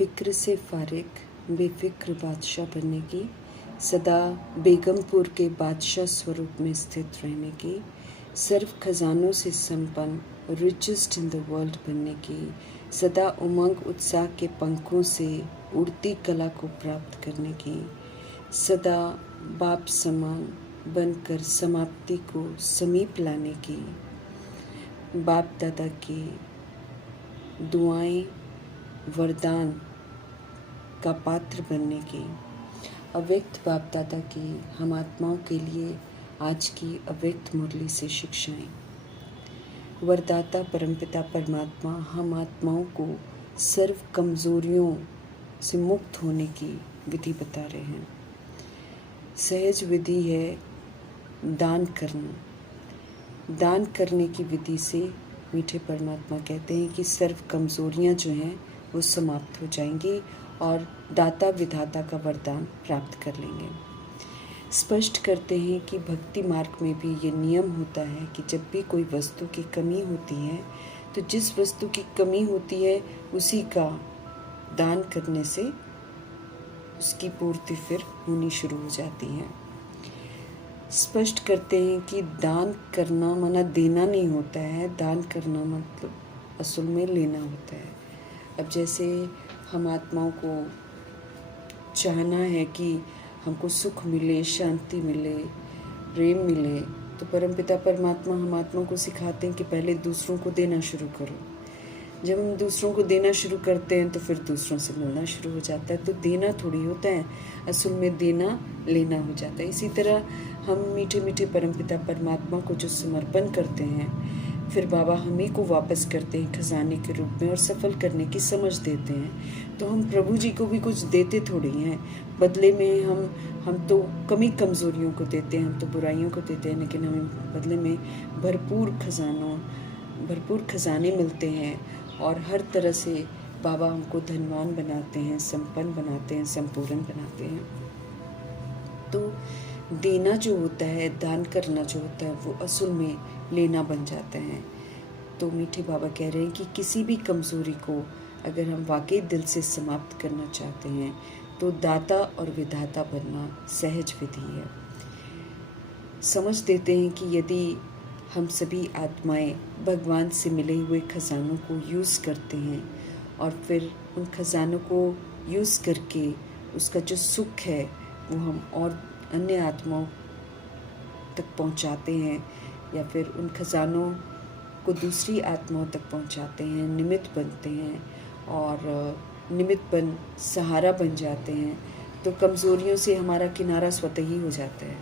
फ़िक्र से फारिग बेफ़िक्र बादशाह बनने की, सदा बेगमपुर के बादशाह स्वरूप में स्थित रहने की, सर्व खजानों से संपन्न रिचेस्ट इन द वर्ल्ड बनने की, सदा उमंग उत्साह के पंखों से उड़ती कला को प्राप्त करने की, सदा बाप समान बनकर समाप्ति को समीप लाने की, बाप दादा की दुआएं वरदान का पात्र बनने की, अव्यक्त बाप दादा की हम आत्माओं के लिए आज की अव्यक्त मुरली से शिक्षाएं। वरदाता परमपिता परमात्मा हम आत्माओं को सर्व कमजोरियों से मुक्त होने की विधि बता रहे हैं। सहज विधि है दान करना। दान करने की विधि से मीठे परमात्मा कहते हैं कि सर्व कमजोरियां जो हैं वो समाप्त हो जाएंगी और दाता विधाता का वरदान प्राप्त कर लेंगे। स्पष्ट करते हैं कि भक्ति मार्ग में भी ये नियम होता है कि जब भी कोई वस्तु की कमी होती है तो जिस वस्तु की कमी होती है उसी का दान करने से उसकी पूर्ति फिर होनी शुरू हो जाती है। स्पष्ट करते हैं कि दान करना माना देना नहीं होता है, दान करना मतलब असल में लेना होता है। अब जैसे हम आत्माओं को चाहना है कि हमको सुख मिले, शांति मिले, प्रेम मिले, तो परमपिता परमात्मा हम आत्माओं को सिखाते हैं कि पहले दूसरों को देना शुरू करो। जब हम दूसरों को देना शुरू करते हैं तो फिर दूसरों से मिलना शुरू हो जाता है। तो देना थोड़ी होता है, असल में देना लेना हो जाता है। इसी तरह हम मीठे मीठे परमपिता परमात्मा को जो समर्पण करते हैं, फिर बाबा हम ही को वापस करते हैं खजाने के रूप में और सफल करने की समझ देते हैं। तो हम प्रभु जी को भी कुछ देते थोड़ी हैं, बदले में हम तो कमी कमज़ोरियों को देते हैं, हम तो बुराइयों को देते हैं, लेकिन हमें बदले में भरपूर खजाने मिलते हैं और हर तरह से बाबा हमको धनवान बनाते हैं, संपन्न बनाते हैं, संपूर्ण बनाते हैं। तो देना जो होता है, दान करना जो होता है, वो असल में लेना बन जाता है। तो मीठे बाबा कह रहे हैं कि किसी भी कमज़ोरी को अगर हम वाकई दिल से समाप्त करना चाहते हैं तो दाता और विधाता बनना सहज विधि है। समझ देते हैं कि यदि हम सभी आत्माएं भगवान से मिले हुए खजानों को यूज़ करते हैं और फिर उन खजानों को यूज़ करके उसका जो सुख है वो हम और अन्य आत्माओं तक पहुंचाते हैं या फिर उन खजानों को दूसरी आत्माओं तक पहुंचाते हैं, निमित्त बनते हैं और निमित्त बन सहारा बन जाते हैं, तो कमज़ोरियों से हमारा किनारा स्वतः ही हो जाता है।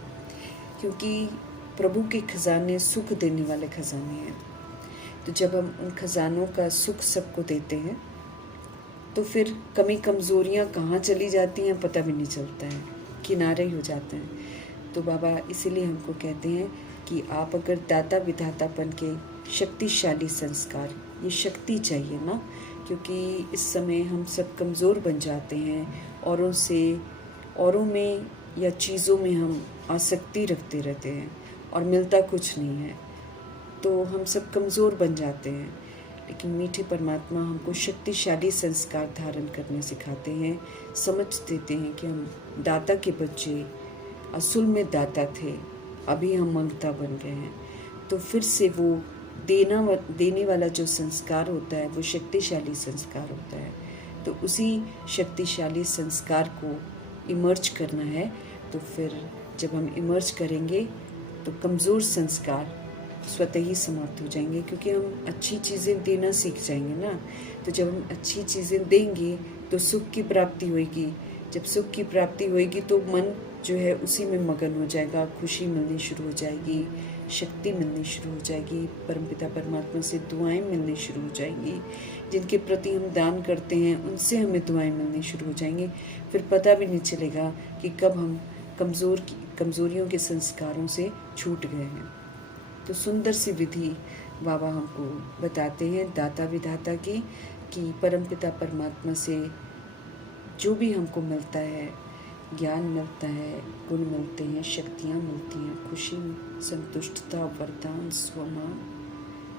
क्योंकि प्रभु के खजाने सुख देने वाले खजाने हैं। तो जब हम उन खजानों का सुख सबको देते हैं तो फिर कमी कमज़ोरियाँ कहाँ चली जाती हैं पता भी नहीं चलता है, किनारे हो जाते हैं। तो बाबा इसीलिए हमको कहते हैं कि आप अगर दाता विधातापन के शक्तिशाली संस्कार, ये शक्ति चाहिए ना, क्योंकि इस समय हम सब कमज़ोर बन जाते हैं, औरों में या चीज़ों में हम आसक्ति रखते रहते हैं और मिलता कुछ नहीं है, तो हम सब कमज़ोर बन जाते हैं। लेकिन मीठे परमात्मा हमको शक्तिशाली संस्कार धारण करने सिखाते हैं, समझ देते हैं कि हम दाता के बच्चे असल में दाता थे, अभी हम मंगता बन गए हैं। तो फिर से वो देने वाला जो संस्कार होता है वो शक्तिशाली संस्कार होता है। तो उसी शक्तिशाली संस्कार को इमर्ज करना है। तो फिर जब हम इमर्ज करेंगे तो कमज़ोर संस्कार स्वतः ही समाप्त हो जाएंगे, क्योंकि हम अच्छी चीज़ें देना सीख जाएंगे ना। तो जब हम अच्छी चीज़ें देंगे तो सुख की प्राप्ति होगी। जब सुख की प्राप्ति होगी तो मन जो है उसी में मगन हो जाएगा, खुशी मिलनी शुरू हो जाएगी, शक्ति मिलनी शुरू हो जाएगी, परमपिता परमात्मा से दुआएं मिलनी शुरू हो जाएंगी। जिनके प्रति हम दान करते हैं उनसे हमें दुआएं मिलनी शुरू हो जाएंगी। फिर पता भी नहीं चलेगा कि कब हम कमज़ोरियों के संस्कारों से छूट गए हैं। तो सुंदर सी विधि बाबा हमको बताते हैं दाता विधाता की, कि परमपिता परमात्मा से जो भी हमको मिलता है, ज्ञान मिलता है, गुण मिलते हैं, शक्तियाँ मिलती हैं, खुशी, संतुष्टता, वरदान, स्वमान,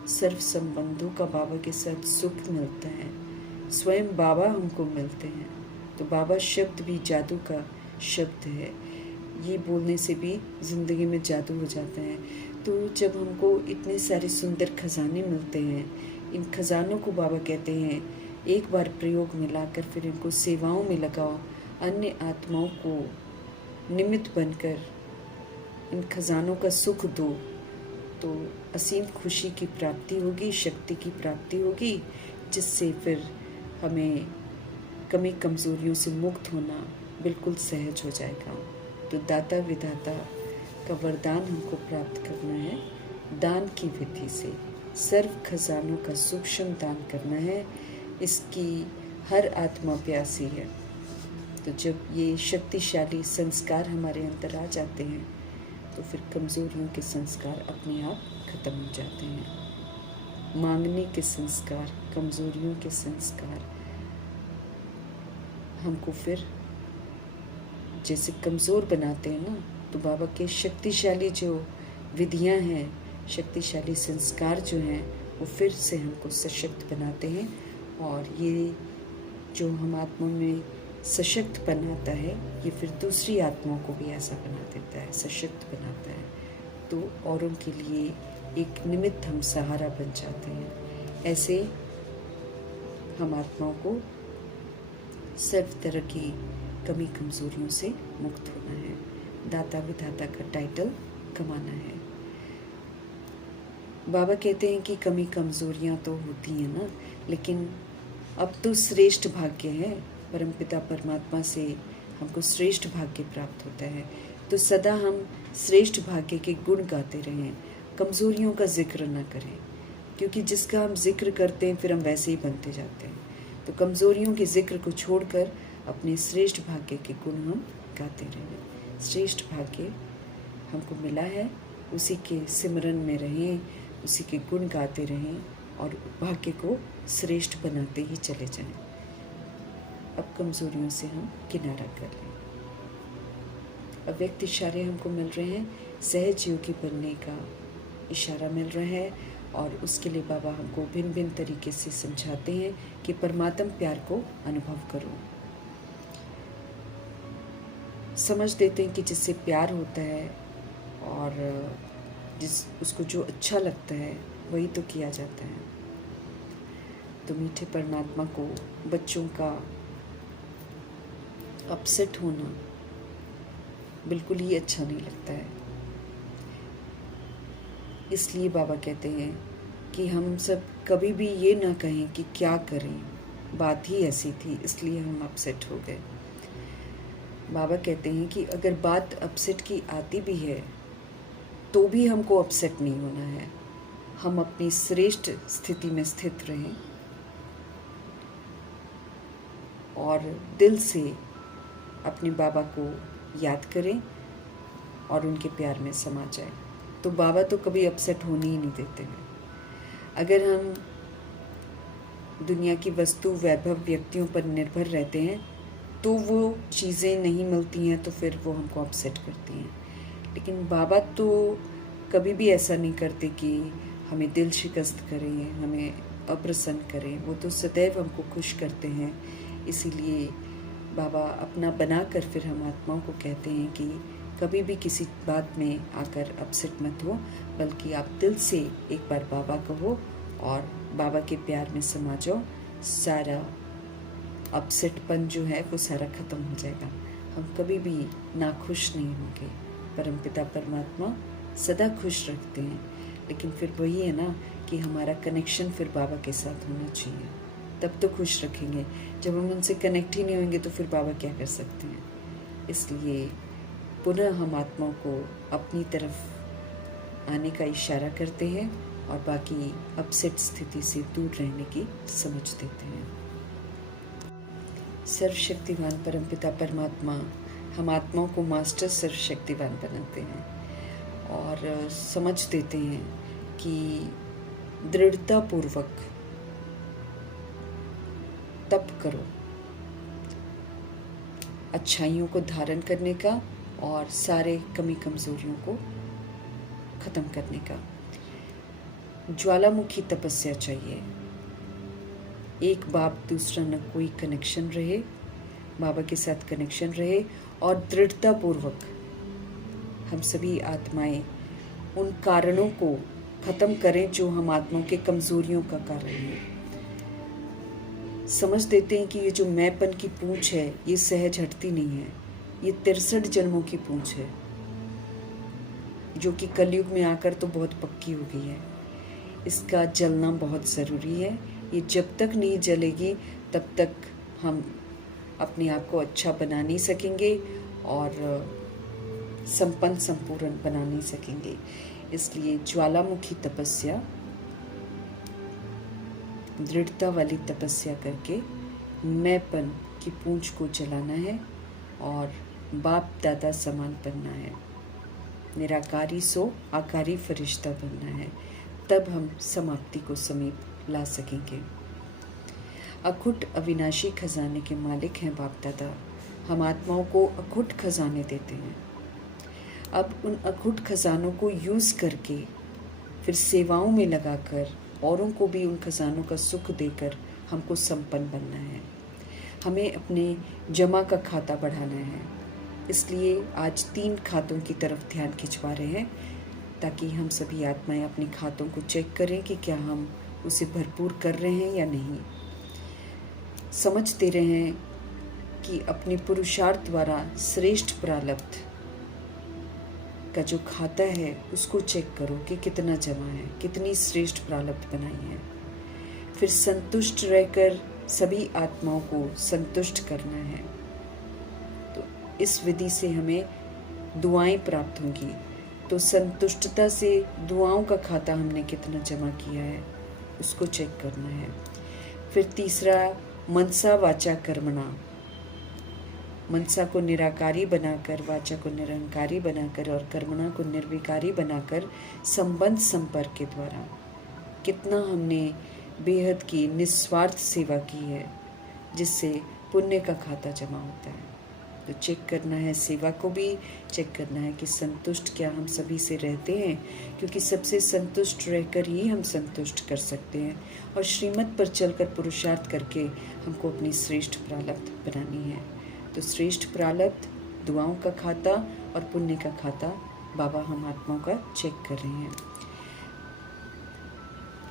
सर्व संबंधों का बाबा के साथ सुख मिलता है, स्वयं बाबा हमको मिलते हैं। तो बाबा शब्द भी जादू का शब्द है, ये बोलने से भी ज़िंदगी में जादू हो जाता है। तो जब हमको इतने सारे सुंदर खजाने मिलते हैं, इन खजानों को बाबा कहते हैं एक बार प्रयोग में लाकर फिर इनको सेवाओं में लगाओ, अन्य आत्माओं को निमित्त बनकर इन खजानों का सुख दो, तो असीम खुशी की प्राप्ति होगी, शक्ति की प्राप्ति होगी, जिससे फिर हमें कमी कमज़ोरियों से मुक्त होना बिल्कुल सहज हो जाएगा। तो दाता विधाता का वरदान हमको प्राप्त करना है दान की विधि से। सर्व खजानों का सूक्ष्म दान करना है, इसकी हर आत्मा प्यासी है। तो जब ये शक्तिशाली संस्कार हमारे अंदर आ जाते हैं तो फिर कमज़ोरियों के संस्कार अपने आप खत्म हो जाते हैं। मांगने के संस्कार, कमज़ोरियों के संस्कार हमको फिर जैसे कमज़ोर बनाते हैं ना, तो बाबा के शक्तिशाली जो विधियां हैं, शक्तिशाली संस्कार जो हैं, वो फिर से हमको सशक्त बनाते हैं। और ये जो हम आत्मा में सशक्त बनाता है, ये फिर दूसरी आत्माओं को भी ऐसा बना देता है, सशक्त बनाता है। तो औरों के लिए एक निमित्त हम सहारा बन जाते हैं। ऐसे हम आत्माओं को सर्व तरह की कमी कमज़ोरियों से मुक्त होना है, दाता विधाता का टाइटल कमाना है। बाबा कहते हैं कि कमी कमज़ोरियाँ तो होती हैं ना, लेकिन अब तो श्रेष्ठ भाग्य है, परमपिता परमात्मा से हमको श्रेष्ठ भाग्य प्राप्त होता है। तो सदा हम श्रेष्ठ भाग्य के गुण गाते रहें, कमज़ोरियों का जिक्र न करें, क्योंकि जिसका हम जिक्र करते हैं फिर हम वैसे ही बनते जाते हैं। तो कमज़ोरियों के जिक्र को छोड़कर अपने श्रेष्ठ भाग्य के गुण हम गाते रहें। श्रेष्ठ भाग्य हमको मिला है, उसी के सिमरन में रहें, उसी के गुण गाते रहें और भाग्य को श्रेष्ठ बनाते ही चले जाएं। अब कमज़ोरियों से हम किनारा कर लें। अव्यक्त इशारे हमको मिल रहे हैं, सहज योगी बनने का इशारा मिल रहा है, और उसके लिए बाबा हमको भिन्न भिन्न तरीके से समझाते हैं कि परमात्म प्यार को अनुभव करो। समझ देते हैं कि जिससे प्यार होता है और उसको जो अच्छा लगता है वही तो किया जाता है। तो मीठे परमात्मा को बच्चों का अपसेट होना बिल्कुल ही अच्छा नहीं लगता है। इसलिए बाबा कहते हैं कि हम सब कभी भी ये ना कहें कि क्या करें, बात ही ऐसी थी इसलिए हम अपसेट हो गए। बाबा कहते हैं कि अगर बात अपसेट की आती भी है तो भी हमको अपसेट नहीं होना है, हम अपनी श्रेष्ठ स्थिति में स्थित रहें और दिल से अपने बाबा को याद करें और उनके प्यार में समा जाए। तो बाबा तो कभी अपसेट होने ही नहीं देते हैं। अगर हम दुनिया की वस्तु वैभव व्यक्तियों पर निर्भर रहते हैं तो वो चीज़ें नहीं मिलती हैं, तो फिर वो हमको अपसेट करती हैं। लेकिन बाबा तो कभी भी ऐसा नहीं करते कि हमें दिल शिकस्त करें, हमें अप्रसन्न करें। वो तो सदैव हमको खुश करते हैं। इसीलिए बाबा अपना बनाकर फिर हम आत्माओं को कहते हैं कि कभी भी किसी बात में आकर अपसेट मत हो, बल्कि आप दिल से एक बार बाबा कहो और बाबा के प्यार में समा जाओ। सारा अपसेटपन जो है वो सारा ख़त्म हो जाएगा। हम कभी भी नाखुश नहीं होंगे। परमपिता परमात्मा सदा खुश रखते हैं, लेकिन फिर वही है ना कि हमारा कनेक्शन फिर बाबा के साथ होना चाहिए, तब तो खुश रखेंगे। जब हम उनसे कनेक्ट ही नहीं होंगे तो फिर बाबा क्या कर सकते हैं। इसलिए पुनः हम आत्माओं को अपनी तरफ आने का इशारा करते हैं और बाकी अपसेट स्थिति से दूर रहने की समझ देते हैं। सर्वशक्तिवान परमपिता परमात्मा हम आत्माओं को मास्टर सर्वशक्तिवान बनाते हैं और समझ देते हैं कि दृढ़तापूर्वक तप करो, अच्छाइयों को धारण करने का और सारे कमी कमजोरियों को खत्म करने का। ज्वालामुखी तपस्या चाहिए। एक बाप दूसरा न कोई कनेक्शन रहे, बाबा के साथ कनेक्शन रहे और दृढ़तापूर्वक हम सभी आत्माएं उन कारणों को ख़त्म करें जो हम आत्माओं के कमज़ोरियों का कारण है। समझ देते हैं कि ये जो मैंपन की पूंछ है ये सहज हटती नहीं है, ये 63 जन्मों की पूंछ है जो कि कलयुग में आकर तो बहुत पक्की हो गई है। इसका जलना बहुत ज़रूरी है। ये जब तक नहीं जलेगी तब तक हम अपने आप को अच्छा बना नहीं सकेंगे और संपन्न संपूर्ण बना नहीं सकेंगे। इसलिए ज्वालामुखी तपस्या, दृढ़ता वाली तपस्या करके मैंपन की पूंछ को जलाना है और बाप दादा समान बनना है। निराकारी सो आकारी फरिश्ता बनना है, तब हम समाप्ति को समीप ला सकेंगे। अखुट अविनाशी खजाने के मालिक हैं बाप दादा। हम आत्माओं को अखुट खजाने देते हैं। अब उन अखुट खजानों को यूज़ करके फिर सेवाओं में लगाकर औरों को भी उन खजानों का सुख देकर हमको संपन्न बनना है। हमें अपने जमा का खाता बढ़ाना है। इसलिए आज 3 खातों की तरफ ध्यान खिंचवा रहे हैं ताकि हम सभी आत्माएं अपने खातों को चेक करें कि क्या हम उसे भरपूर कर रहे हैं या नहीं। समझते रहें कि अपने पुरुषार्थ द्वारा श्रेष्ठ प्रारब्ध का जो खाता है उसको चेक करो कि कितना जमा है, कितनी श्रेष्ठ प्रारब्ध बनाई है। फिर संतुष्ट रहकर सभी आत्माओं को संतुष्ट करना है। तो इस विधि से हमें दुआएं प्राप्त होंगी। तो संतुष्टता से दुआओं का खाता हमने कितना जमा किया है उसको चेक करना है। फिर तीसरा, मनसा वाचा कर्मणा, मनसा को निराकारी बनाकर, वाचा को निरंकारी बनाकर और कर्मणा को निर्विकारी बनाकर संबंध संपर्क के द्वारा कितना हमने बेहद की निस्वार्थ सेवा की है, जिससे पुण्य का खाता जमा होता है। तो चेक करना है, सेवा को भी चेक करना है कि संतुष्ट क्या हम सभी से रहते हैं, क्योंकि सबसे संतुष्ट रहकर ही हम संतुष्ट कर सकते हैं। और श्रीमत पर चलकर पुरुषार्थ करके हमको अपनी श्रेष्ठ प्रारब्ध बनानी है। तो श्रेष्ठ प्रारब्ध, दुआओं का खाता और पुण्य का खाता बाबा हम आत्माओं का चेक कर रहे हैं।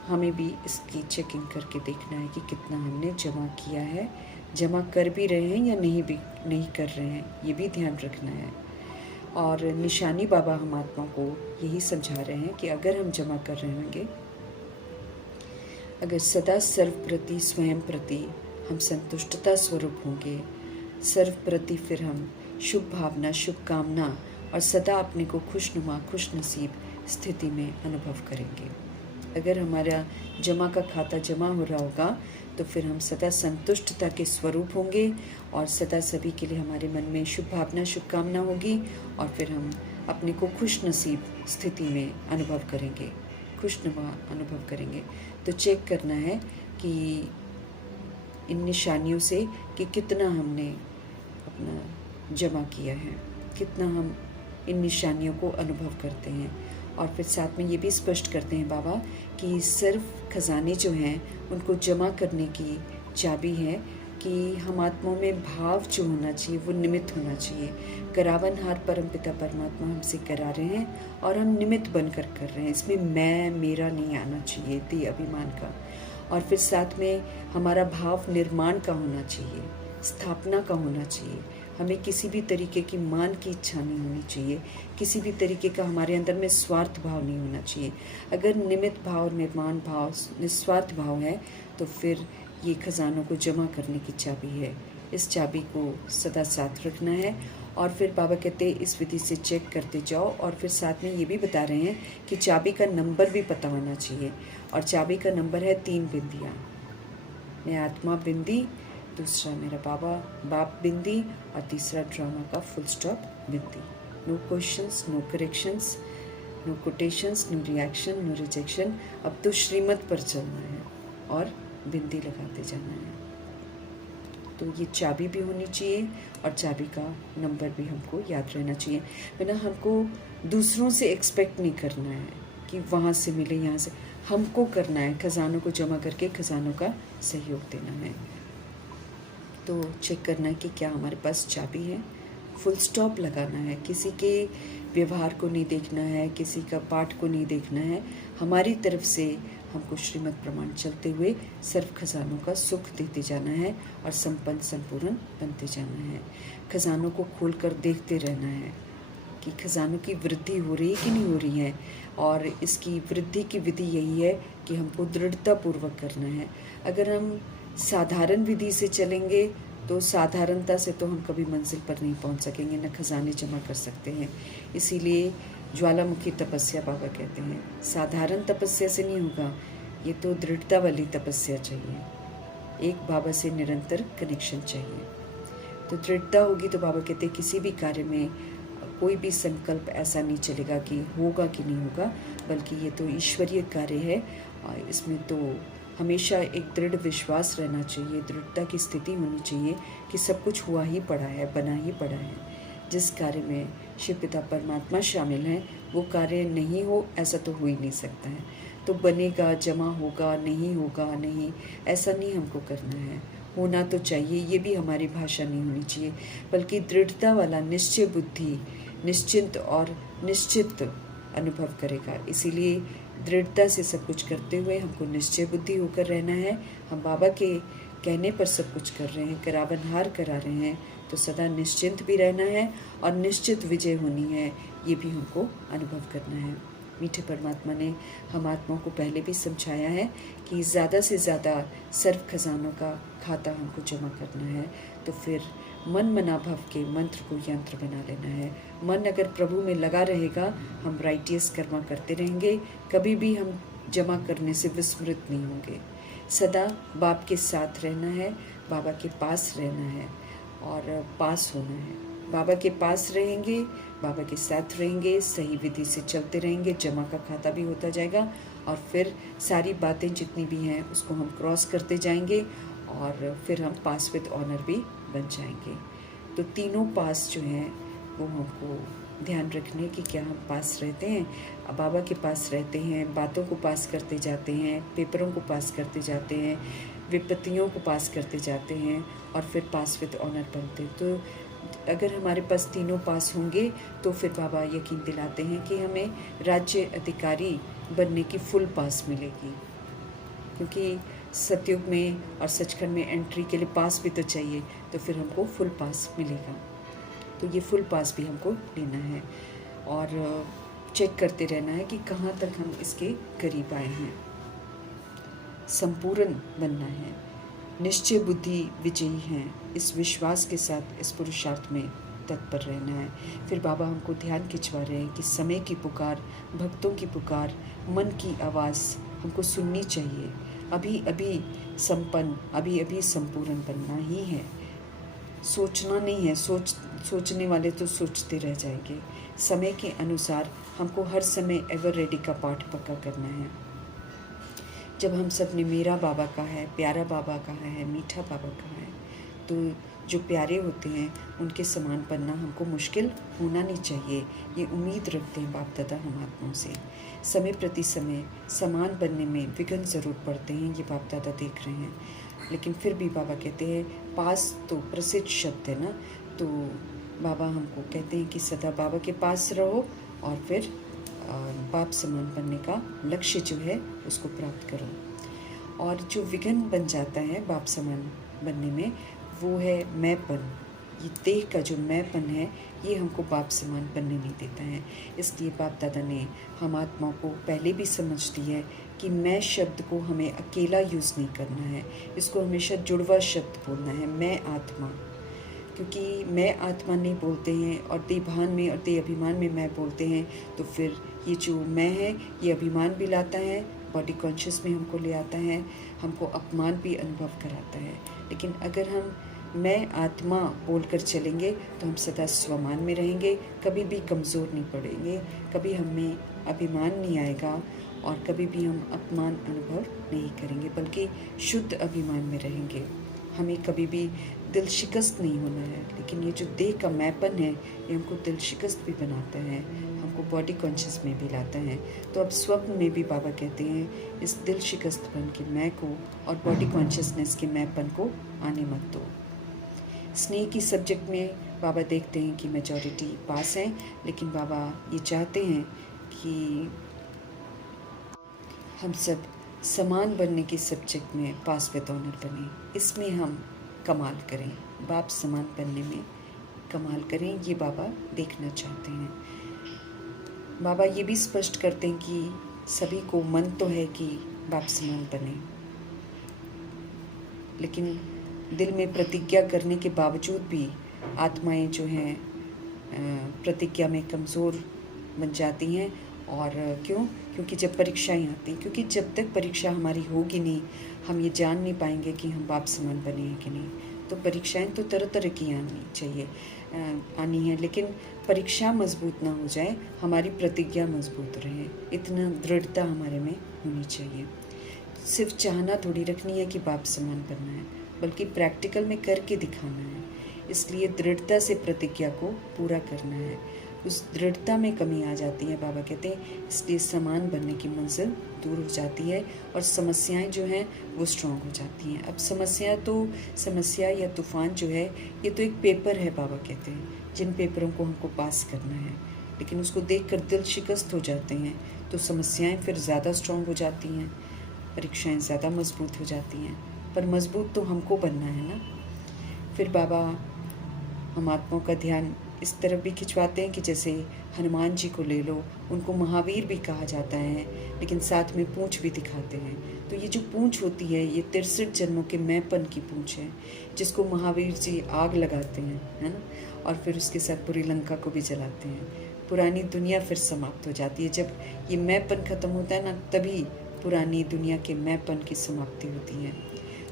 हमें भी इसकी चेकिंग करके देखना है कि कितना हमने जमा किया है, जमा कर भी रहे हैं या नहीं कर रहे हैं, ये भी ध्यान रखना है। और निशानी बाबा हम आत्माओं को यही समझा रहे हैं कि अगर हम जमा कर रहे होंगे, अगर सदा सर्व प्रति स्वयं प्रति हम संतुष्टता स्वरूप होंगे, सर्व प्रति फिर हम शुभ भावना, शुभ कामना और सदा अपने को खुशनुमा, खुश नसीब स्थिति में अनुभव करेंगे। अगर हमारा जमा का खाता जमा हो रहा होगा तो फिर हम सदा संतुष्टता के स्वरूप होंगे और सदा सभी के लिए हमारे मन में शुभ भावना, शुभकामना होगी और फिर हम अपने को खुश नसीब स्थिति में अनुभव करेंगे, खुशनुमा अनुभव करेंगे। तो चेक करना है कि इन निशानियों से कि कितना हमने अपना जमा किया है, कितना हम इन निशानियों को अनुभव करते हैं। और फिर साथ में ये भी स्पष्ट करते हैं बाबा कि सिर्फ खजाने जो हैं उनको जमा करने की चाबी है कि हम आत्माओं में भाव जो होना चाहिए वो निमित्त होना चाहिए। करावनहार परमपिता परमात्मा हमसे करा रहे हैं और हम निमित्त बनकर कर रहे हैं। इसमें मैं मेरा नहीं आना चाहिए, दे अभिमान का। और फिर साथ में हमारा भाव निर्माण का होना चाहिए, स्थापना का होना चाहिए। हमें किसी भी तरीके की मान की इच्छा नहीं होनी चाहिए, किसी भी तरीके का हमारे अंदर में स्वार्थ भाव नहीं होना चाहिए। अगर निमित्त भाव, निर्माण भाव, निस्वार्थ भाव है तो फिर ये खजानों को जमा करने की चाबी है। इस चाबी को सदा साथ रखना है। और फिर बाबा कहते हैं इस विधि से चेक करते जाओ। और फिर साथ में ये भी बता रहे हैं कि चाबी का नंबर भी पता होना चाहिए। और चाबी का नंबर है 3 बिंदियाँ। मैं आत्मा बिंदी, दूसरा मेरा बाबा बाप बिंदी और तीसरा ड्रामा का फुल स्टॉप बिंदी। No questions, no corrections, no quotations, no reaction, no rejection. अब तो श्रीमत पर चलना है और बिंदी लगाते जाना है। तो ये चाबी भी होनी चाहिए और चाबी का नंबर भी हमको याद रहना चाहिए। वरना हमको दूसरों से एक्सपेक्ट नहीं करना है कि वहाँ से मिले, यहाँ से। हमको करना है, खजानों को जमा करके खजानों का सहयोग देना है। तो चेक करना है कि क्या हमारे पास चाबी है। फुल स्टॉप लगाना है, किसी के व्यवहार को नहीं देखना है, किसी का पाठ को नहीं देखना है। हमारी तरफ से हमको श्रीमद् प्रमाण चलते हुए सर्व खजानों का सुख देते जाना है और संपन्न संपूर्ण बनते जाना है। खजानों को खोलकर देखते रहना है कि खजानों की वृद्धि हो रही है कि नहीं हो रही है। और इसकी वृद्धि की विधि यही है कि हमको दृढ़तापूर्वक करना है। अगर हम साधारण विधि से चलेंगे तो साधारणता से तो हम कभी मंजिल पर नहीं पहुंच सकेंगे, न खजाने जमा कर सकते हैं। इसीलिए ज्वालामुखी तपस्या बाबा कहते हैं साधारण तपस्या से नहीं होगा, ये तो दृढ़ता वाली तपस्या चाहिए। एक बाबा से निरंतर कनेक्शन चाहिए। तो दृढ़ता होगी तो बाबा कहते हैं किसी भी कार्य में कोई भी संकल्प ऐसा नहीं चलेगा कि होगा कि नहीं होगा, बल्कि ये तो ईश्वरीय कार्य है। और इसमें तो हमेशा एक दृढ़ विश्वास रहना चाहिए, दृढ़ता की स्थिति होनी चाहिए कि सब कुछ हुआ ही पड़ा है, बना ही पड़ा है। जिस कार्य में शिव पिता परमात्मा शामिल हैं वो कार्य नहीं हो ऐसा तो हो ही नहीं सकता है। तो बनेगा, जमा होगा, नहीं होगा, नहीं, ऐसा नहीं हमको करना है। होना तो चाहिए, ये भी हमारी भाषा नहीं होनी चाहिए, बल्कि दृढ़ता वाला निश्चय बुद्धि निश्चिंत और निश्चित अनुभव करेगा। इसीलिए दृढ़ता से सब कुछ करते हुए हमको निश्चय बुद्धि होकर रहना है। हम बाबा के कहने पर सब कुछ कर रहे हैं, करावनहार करा रहे हैं, तो सदा निश्चिंत भी रहना है और निश्चित विजय होनी है, ये भी हमको अनुभव करना है। मीठे परमात्मा ने हम आत्माओं को पहले भी समझाया है कि ज़्यादा से ज़्यादा सर्व खजानों का खाता हमको जमा करना है। तो फिर मन मनाभव के मंत्र को यंत्र बना लेना है। मन अगर प्रभु में लगा रहेगा, हम राइटियस कर्मा करते रहेंगे, कभी भी हम जमा करने से विस्मृत नहीं होंगे। सदा बाप के साथ रहना है, बाबा के पास रहना है और पास होना है। बाबा के पास रहेंगे, बाबा के साथ रहेंगे, सही विधि से चलते रहेंगे, जमा का खाता भी होता जाएगा और फिर सारी बातें जितनी भी हैं उसको हम क्रॉस करते जाएंगे और फिर हम पास विद ऑनर भी बन जाएंगे। तो तीनों पास जो हैं वो हमको ध्यान रखने कि क्या हम पास रहते हैं, बाबा के पास रहते हैं, बातों को पास करते जाते हैं, पेपरों को पास करते जाते हैं, विपत्तियों को पास करते जाते हैं और फिर पास विद ऑनर बनते हैं। तो अगर हमारे पास तीनों पास होंगे तो फिर बाबा यकीन दिलाते हैं कि हमें राज्य अधिकारी बनने की फुल पास मिलेगी, क्योंकि सतयुग में और सचखंड में एंट्री के लिए पास भी तो चाहिए, तो फिर हमको फुल पास मिलेगा। तो ये फुल पास भी हमको लेना है और चेक करते रहना है कि कहाँ तक हम इसके करीब आए हैं। संपूर्ण बनना है, निश्चय बुद्धि विजयी हैं, इस विश्वास के साथ इस पुरुषार्थ में तत्पर रहना है। फिर बाबा हमको ध्यान खिंचवा रहे हैं कि समय की पुकार, भक्तों की पुकार, मन की आवाज़ हमको सुननी चाहिए। अभी अभी संपन्न, अभी अभी संपूर्ण बनना ही है, सोचना नहीं है। सोचने वाले तो सोचते रह जाएंगे। समय के अनुसार हमको हर समय एवर रेडी का पाठ पक्का करना है। जब हम सब ने मेरा बाबा का है, प्यारा बाबा का है, मीठा बाबा का है, तो जो प्यारे होते हैं उनके समान बनना हमको मुश्किल होना नहीं चाहिए। ये उम्मीद रखते हैं बाप दादा हम आत्माओं से। समय प्रति समय समान बनने में विघ्न ज़रूर पड़ते हैं, ये बाप दादा देख रहे हैं। लेकिन फिर भी बाबा कहते हैं, पास तो प्रसिद्ध शब्द है ना, तो बाबा हमको कहते हैं कि सदा बाबा के पास रहो और फिर बाप समान बनने का लक्ष्य जो है उसको प्राप्त करो। और जो विघ्न बन जाता है बाप समान बनने में, वो है मैंपन। ये देह का जो मैंपन है ये हमको बाप समान बनने नहीं देता है। इसलिए बाप दादा ने हम आत्माओं को पहले भी समझ दी है कि मैं शब्द को हमें अकेला यूज़ नहीं करना है, इसको हमेशा जुड़वा शब्द बोलना है, मैं आत्मा। क्योंकि मैं आत्मा नहीं बोलते हैं और देभान में और देह अभिमान में मैं बोलते हैं, तो फिर ये जो मैं है ये अभिमान भी लाता है, बॉडी कॉन्शियस में हमको ले आता है, हमको अपमान भी अनुभव कराता है। लेकिन अगर हम मैं आत्मा बोलकर चलेंगे तो हम सदा स्वमान में रहेंगे, कभी भी कमज़ोर नहीं पड़ेंगे, कभी हमें अभिमान नहीं आएगा और कभी भी हम अपमान अनुभव नहीं करेंगे, बल्कि शुद्ध अभिमान में रहेंगे। हमें कभी भी दिल शिकस्त नहीं होना है। लेकिन ये जो देह का मैपन है ये हमको दिल शिकस्त भी बनाता है, हमको हमको बॉडी कॉन्शियस में भी लाता है। तो अब स्वप्न में भी बाबा कहते हैं इस दिल शिकस्तपन के मैं को और बॉडी कॉन्शियसनेस के मैंपन को आने मत दो। स्नेह की सब्जेक्ट में बाबा देखते हैं कि मेजॉरिटी पास है, लेकिन बाबा ये चाहते हैं कि हम सब समान बनने की सब्जेक्ट में पास विद ऑनर बने, इसमें हम कमाल करें, बाप समान बनने में कमाल करें, ये बाबा देखना चाहते हैं। बाबा ये भी स्पष्ट करते हैं कि सभी को मन तो है कि बाप समान बने, लेकिन दिल में प्रतिज्ञा करने के बावजूद भी आत्माएं जो हैं प्रतिज्ञा में कमज़ोर बन जाती हैं। और क्यों? क्योंकि जब परीक्षाएं आती हैं, क्योंकि जब तक परीक्षा हमारी होगी नहीं, हम ये जान नहीं पाएंगे कि हम बाप समान बने हैं कि नहीं। तो परीक्षाएं तो तरह तरह की आनी है, लेकिन परीक्षा मजबूत ना हो जाए, हमारी प्रतिज्ञा मजबूत रहे, इतना दृढ़ता हमारे में होनी चाहिए। सिर्फ चाहना थोड़ी रखनी है कि बाप समान बनना है, बल्कि प्रैक्टिकल में करके दिखाना है। इसलिए दृढ़ता से प्रतिज्ञा को पूरा करना है। उस दृढ़ता में कमी आ जाती है, बाबा कहते हैं, इसलिए समान बनने की मंजिल दूर हो जाती है और समस्याएं जो हैं वो स्ट्रांग हो जाती हैं। अब समस्या या तूफान जो है, ये तो एक पेपर है, बाबा कहते हैं, जिन पेपरों को हमको पास करना है, लेकिन उसको देखकर दिल शिकस्त हो जाते हैं, तो समस्याएं फिर ज़्यादा स्ट्रांग हो जाती हैं, परीक्षाएं ज़्यादा मजबूत हो जाती हैं। पर मजबूत तो हमको बनना है ना। फिर बाबा हम आत्माओं का ध्यान इस तरफ भी खिंचवाते हैं कि जैसे हनुमान जी को ले लो, उनको महावीर भी कहा जाता है, लेकिन साथ में पूंछ भी दिखाते हैं। तो ये जो पूंछ होती है, ये 63 जन्मों के मैंपन की पूंछ है, जिसको महावीर जी आग लगाते हैं, है ना, और फिर उसके साथ पूरी लंका को भी जलाते हैं। पुरानी दुनिया फिर समाप्त हो जाती है। जब ये मैंपन खत्म होता है ना, तभी पुरानी दुनिया के मैंपन की समाप्ति होती है।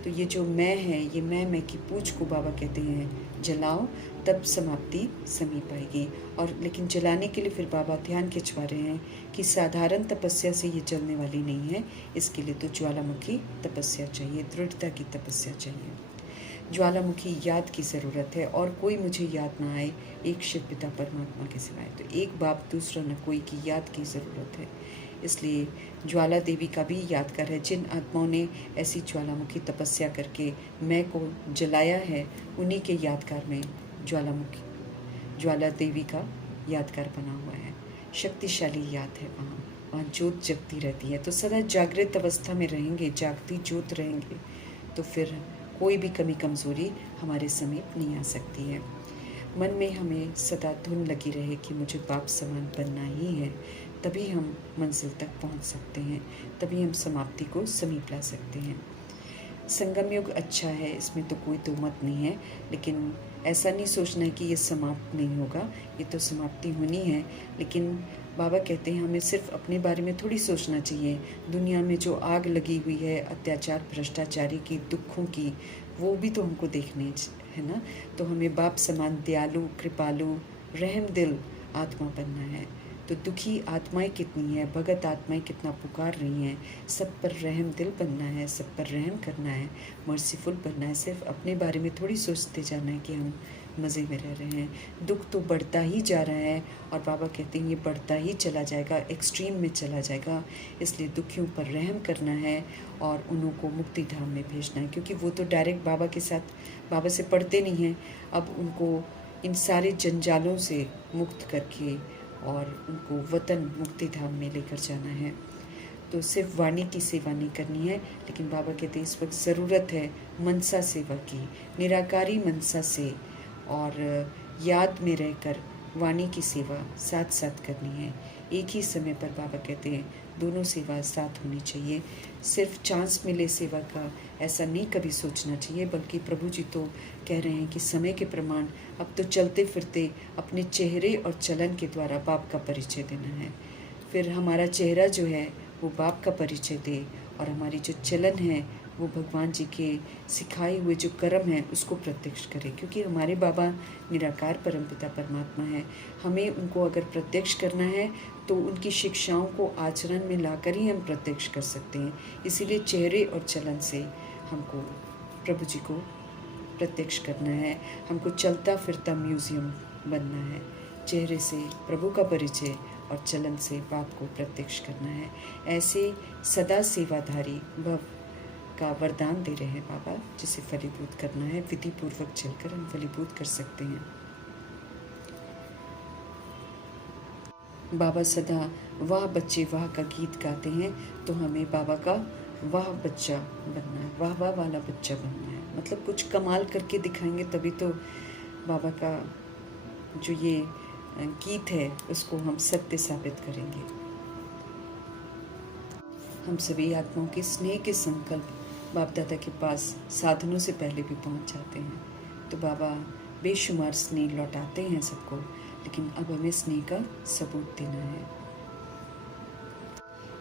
तो ये जो मैं है, ये मैं की पूंछ को बाबा कहते हैं जलाओ, तब समाप्ति समीप आएगी। और लेकिन जलाने के लिए फिर बाबा ध्यान खिंचवा रहे हैं कि साधारण तपस्या से ये जलने वाली नहीं है, इसके लिए तो ज्वालामुखी तपस्या चाहिए, दृढ़ता की तपस्या चाहिए। ज्वालामुखी याद की ज़रूरत है, और कोई मुझे याद ना आए एक शिव पिता परमात्मा के सिवाय। तो एक बाप दूसरा न कोई की याद की ज़रूरत है। इसलिए ज्वाला देवी का भी यादगार है। जिन आत्माओं ने ऐसी ज्वालामुखी तपस्या करके मैं को जलाया है, उन्हीं के यादगार में ज्वाला देवी का यादगार बना हुआ है। शक्तिशाली याद है, वहाँ ज्योत जगती रहती है। तो सदा जागृत अवस्था में रहेंगे, जागती ज्योत रहेंगे, तो फिर कोई भी कमी कमज़ोरी हमारे समीप नहीं आ सकती है। मन में हमें सदा धुन लगी रहे कि मुझे बाप समान बनना ही है, तभी हम मंजिल तक पहुंच सकते हैं, तभी हम समाप्ति को समीप ला सकते हैं। संगम युग अच्छा है, इसमें तो कोई दो मत नहीं है, लेकिन ऐसा नहीं सोचना है कि ये समाप्त नहीं होगा, ये तो समाप्ति होनी है। लेकिन बाबा कहते हैं हमें सिर्फ अपने बारे में थोड़ी सोचना चाहिए। दुनिया में जो आग लगी हुई है अत्याचार भ्रष्टाचारी की, दुखों की, वो भी तो हमको देखने है ना। तो हमें बाप समान दयालु, कृपालु, रहम दिल आत्मा बनना है। तो दुखी आत्माएं कितनी है, भगत आत्माएं कितना पुकार रही हैं, सब पर रहम दिल बनना है, सब पर रहम करना है, मर्सीफुल बनना है। सिर्फ अपने बारे में थोड़ी सोचते जाना है कि हम मज़े में रह रहे हैं। दुख तो बढ़ता ही जा रहा है, और बाबा कहते हैं ये बढ़ता ही चला जाएगा, एक्सट्रीम में चला जाएगा। इसलिए दुखियों पर रहम करना है और उन्हों को मुक्ति धाम में भेजना है, क्योंकि वो तो डायरेक्ट बाबा के साथ, बाबा से पढ़ते नहीं हैं। अब उनको इन सारे जंजालों से मुक्त करके और उनको वतन मुक्ति धाम में लेकर जाना है। तो सिर्फ वाणी की सेवा नहीं करनी है, लेकिन बाबा कहते हैं इस वक्त ज़रूरत है मनसा सेवा की, निराकारी मनसा से, और याद में रहकर वाणी की सेवा साथ साथ करनी है। एक ही समय पर बाबा कहते हैं दोनों सेवा साथ होनी चाहिए। सिर्फ चांस मिले सेवा का ऐसा नहीं कभी सोचना चाहिए, बल्कि प्रभु जी तो कह रहे हैं कि समय के प्रमाण अब तो चलते फिरते अपने चेहरे और चलन के द्वारा बाप का परिचय देना है। फिर हमारा चेहरा जो है वो बाप का परिचय दे, और हमारी जो चलन है वो भगवान जी के सिखाए हुए जो कर्म है उसको प्रत्यक्ष करें, क्योंकि हमारे बाबा निराकार परमपिता परमात्मा है। हमें उनको अगर प्रत्यक्ष करना है तो उनकी शिक्षाओं को आचरण में लाकर ही हम प्रत्यक्ष कर सकते हैं। इसीलिए चेहरे और चलन से हमको प्रभु जी को प्रत्यक्ष करना है। हमको चलता फिरता म्यूज़ियम बनना है। चेहरे से प्रभु का परिचय और चलन से बाप को प्रत्यक्ष करना है। ऐसे सदा सेवाधारी भव का वरदान दे रहे हैं बाबा, जिसे फलीभूत करना है। विधि पूर्वक चलकर हम फलीभूत कर सकते हैं। बाबा सदा वाह बच्चे वाह का गीत गाते हैं, तो हमें बाबा का वाह बच्चा बनना है, वाह वाह वाला बच्चा बनना है। मतलब कुछ कमाल करके दिखाएंगे तभी तो बाबा का जो ये गीत है उसको हम सत्य साबित करेंगे। हम सभी आत्माओं के स्नेह के संकल्प बाप दादा के पास साधनों से पहले भी पहुंच जाते हैं, तो बाबा बेशुमार स्नेह लौटाते हैं सबको, लेकिन अब हमें स्नेह का सबूत देना है।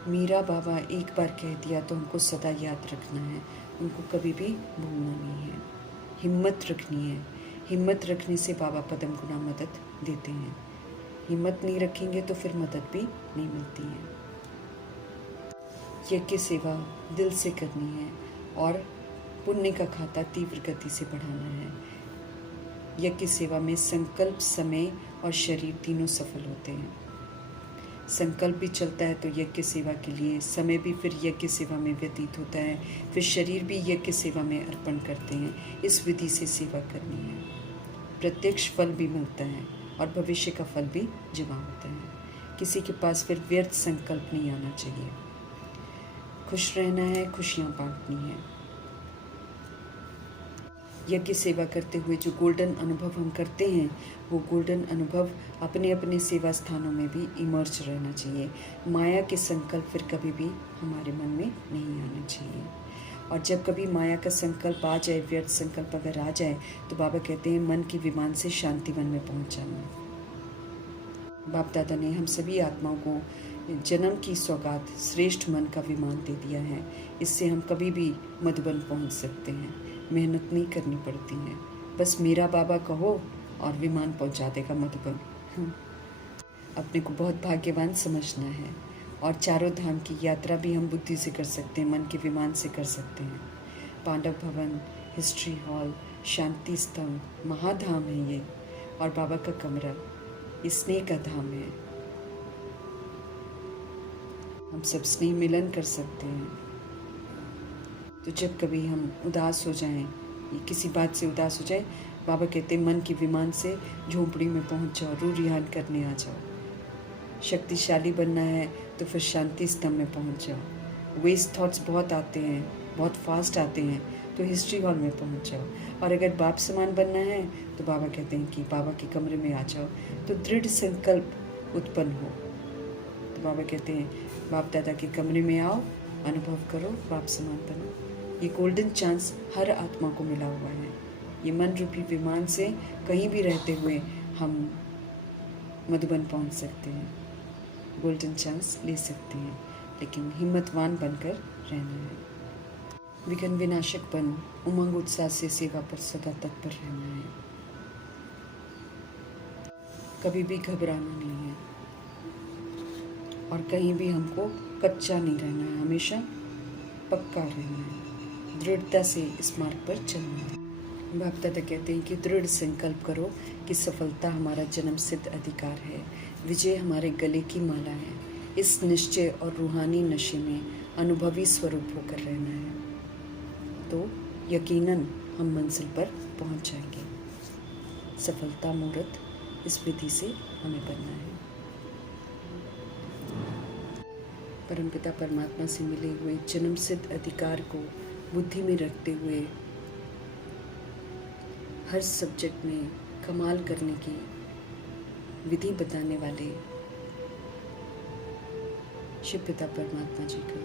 मीरा बाबा एक बार कह दिया तो हमको सदा याद रखना है, उनको कभी भी भूलना नहीं है। हिम्मत रखनी है, हिम्मत रखने से बाबा पदम गुना मदद देते हैं। हिम्मत नहीं रखेंगे तो फिर मदद भी नहीं मिलती है। यज्ञ सेवा दिल से करनी है और पुण्य का खाता तीव्र गति से बढ़ाना है। यज्ञ सेवा में संकल्प, समय और शरीर तीनों सफल होते हैं। संकल्प भी चलता है तो यज्ञ सेवा के लिए, समय भी फिर यज्ञ सेवा में व्यतीत होता है, फिर शरीर भी यज्ञ सेवा में अर्पण करते हैं। इस विधि से सेवा करनी है। प्रत्यक्ष फल भी मिलता है और भविष्य का फल भी जमा होता है। किसी के पास फिर व्यर्थ संकल्प नहीं आना चाहिए। खुश रहना है, खुशियाँ बांटनी है। यज्ञ सेवा करते हुए जो गोल्डन अनुभव हम करते हैं, वो गोल्डन अनुभव अपने अपने सेवा स्थानों में भी इमर्ज रहना चाहिए। माया के संकल्प फिर कभी भी हमारे मन में नहीं आना चाहिए। और जब कभी माया का संकल्प आ जाए, व्यर्थ संकल्प अगर आ जाए, तो बाबा कहते हैं मन के विमान से शांति वन में पहुंच जाना। बाप दादा ने हम सभी आत्माओं को जन्म की सौगात श्रेष्ठ मन का विमान दे दिया है। इससे हम कभी भी मधुबन पहुंच सकते हैं। मेहनत नहीं करनी पड़ती है, बस मेरा बाबा कहो और विमान पहुंचा देगा मधुबन। अपने को बहुत भाग्यवान समझना है। और चारों धाम की यात्रा भी हम बुद्धि से कर सकते हैं, मन के विमान से कर सकते हैं। पांडव भवन, हिस्ट्री हॉल, शांति स्तंभ, महाधाम है ये, और बाबा का कमरा स्नेह का धाम है। हम सब स्नेह मिलन कर सकते हैं। तो जब कभी हम उदास हो जाएं, किसी बात से उदास हो जाए, बाबा कहते हैं मन के विमान से झोंपड़ी में पहुंच जाओ, रूह रिहान करने आ जाओ। शक्तिशाली बनना है तो फिर शांति स्तंभ में पहुंच जाओ। वेस्ट थॉट्स बहुत आते हैं, बहुत फास्ट आते हैं, तो हिस्ट्री हॉल में पहुंच जाओ। और अगर बाप समान बनना है तो बाबा कहते हैं कि बाबा के कमरे में आ जाओ, तो दृढ़ संकल्प उत्पन्न हो। तो बाबा कहते हैं बाप दादा के कमरे में आओ, अनुभव करो, बाप समान बनो। ये गोल्डन चांस हर आत्मा को मिला हुआ है। ये मन रूपी विमान से कहीं भी रहते हुए हम मधुबन पहुंच सकते हैं, गोल्डन चांस ले सकते हैं, लेकिन हिम्मतवान बनकर रहना है। विघ्न विनाशक बन उमंग उत्साह से सेवा पर सदा तत्पर रहना है। कभी भी घबराना नहीं है और कहीं भी हमको कच्चा नहीं रहना है, हमेशा पक्का रहना है, दृढ़ता से इस मार्ग पर चलना है। बाप दादा कहते हैं कि दृढ़ संकल्प करो कि सफलता हमारा जन्म सिद्ध अधिकार है, विजय हमारे गले की माला है। इस निश्चय और रूहानी नशे में अनुभवी स्वरूप होकर रहना है, तो यकीनन हम मंजिल पर पहुंच जाएंगे। सफलता मूर्त इस विधि से हमें बनना है। परमपिता परमात्मा से मिले हुए जन्म सिद्ध अधिकार को बुद्धि में रखते हुए हर सब्जेक्ट में कमाल करने की विधि बताने वाले शिव पिता परमात्मा जी को